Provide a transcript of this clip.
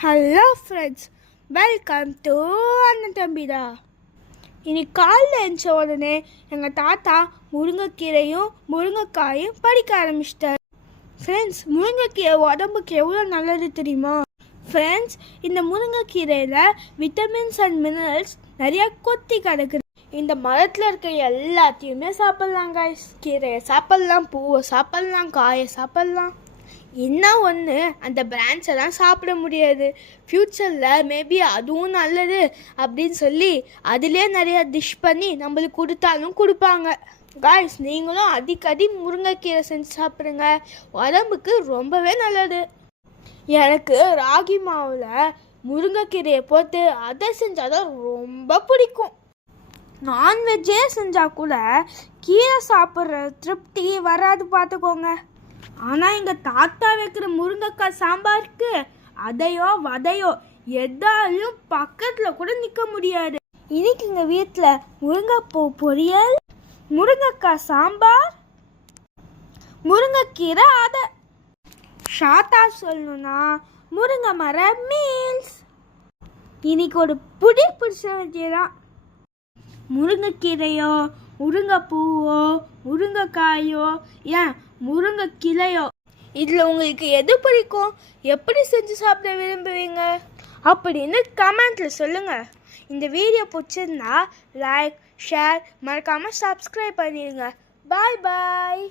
Hello friends, welcome to அண்ணன் தம்பிடா. இன்னைக்கு காலையில் எழுந்த உடனே எங்கள் தாத்தா முருங்கைக்கீரையும் முருங்கைக்காயும் படிக்க ஆரம்பிச்சிட்டார். ஃப்ரெண்ட்ஸ், முருங்கைக்கீரை உடம்புக்கு எவ்வளோ நல்லது தெரியுமா? ஃப்ரெண்ட்ஸ், இந்த முருங்கைக்கீரையில் விட்டமின்ஸ் அண்ட் மினரல்ஸ் நிறையா கொத்தி கிடக்குது. இந்த மரத்தில் இருக்க எல்லாத்தையுமே சாப்பிட்லாம் காய்ஸ். கீரையை சாப்பிட்லாம், பூவை சாப்பிட்லாம், காயை சாப்பிட்லாம். என்ன ஒன்று, அந்த பிரான்ச்சை தான் சாப்பிட முடியாது. ஃப்யூச்சரில் மேபி அதுவும் நல்லது அப்படின்னு சொல்லி அதிலே நிறையா டிஷ் பண்ணி நம்மளுக்கு கொடுத்தாலும் கொடுப்பாங்க. காய்ஸ், நீங்களும் அடிக்கடி முருங்கைக்கீரை செஞ்சு சாப்பிடுங்க, உடம்புக்கு ரொம்பவே நல்லது. எனக்கு ராகி மாவில் முருங்கைக்கீரையை போட்டு அதை செஞ்சால் தான் ரொம்ப பிடிக்கும். நான்வெஜ்ஜே செஞ்சால் கூட கீரை சாப்பிட்ற திருப்தி வராது பார்த்துக்கோங்க. ஆனால் எங்கள் தாத்தா வைக்கிற முருங்கைக்காய் சாம்பாருக்கு அதையோ வதையோ எதாலும் பக்கத்தில் கூட நிற்க முடியாது. இன்னைக்கு எங்கள் வீட்டில் முருங்கைப்பூ பொரியல், முருங்கைக்காய் சாம்பார், முருங்கைக்கீரை அதை ஷார்ட்டா சொல்லணும்னா முருங்கை மர மீல்ஸ். இன்னைக்கு ஒரு பிடிச்ச வேண்டியதான். முருங்கைக்கீரையோ, முருங்கைப்பூவோ, முருங்கைக்காயோ, ஏன் முருங்கைக்கிளையோ, இதில் உங்களுக்கு எது பிடிக்கும், எப்படி செஞ்சு சாப்பிட விரும்புவீங்க அப்படின்னு கமெண்ட்டில் சொல்லுங்கள். இந்த வீடியோ பிடிச்சிருந்தா லைக், ஷேர், மறக்காமல் சப்ஸ்கிரைப் பண்ணிடுங்க. பாய் பாய்.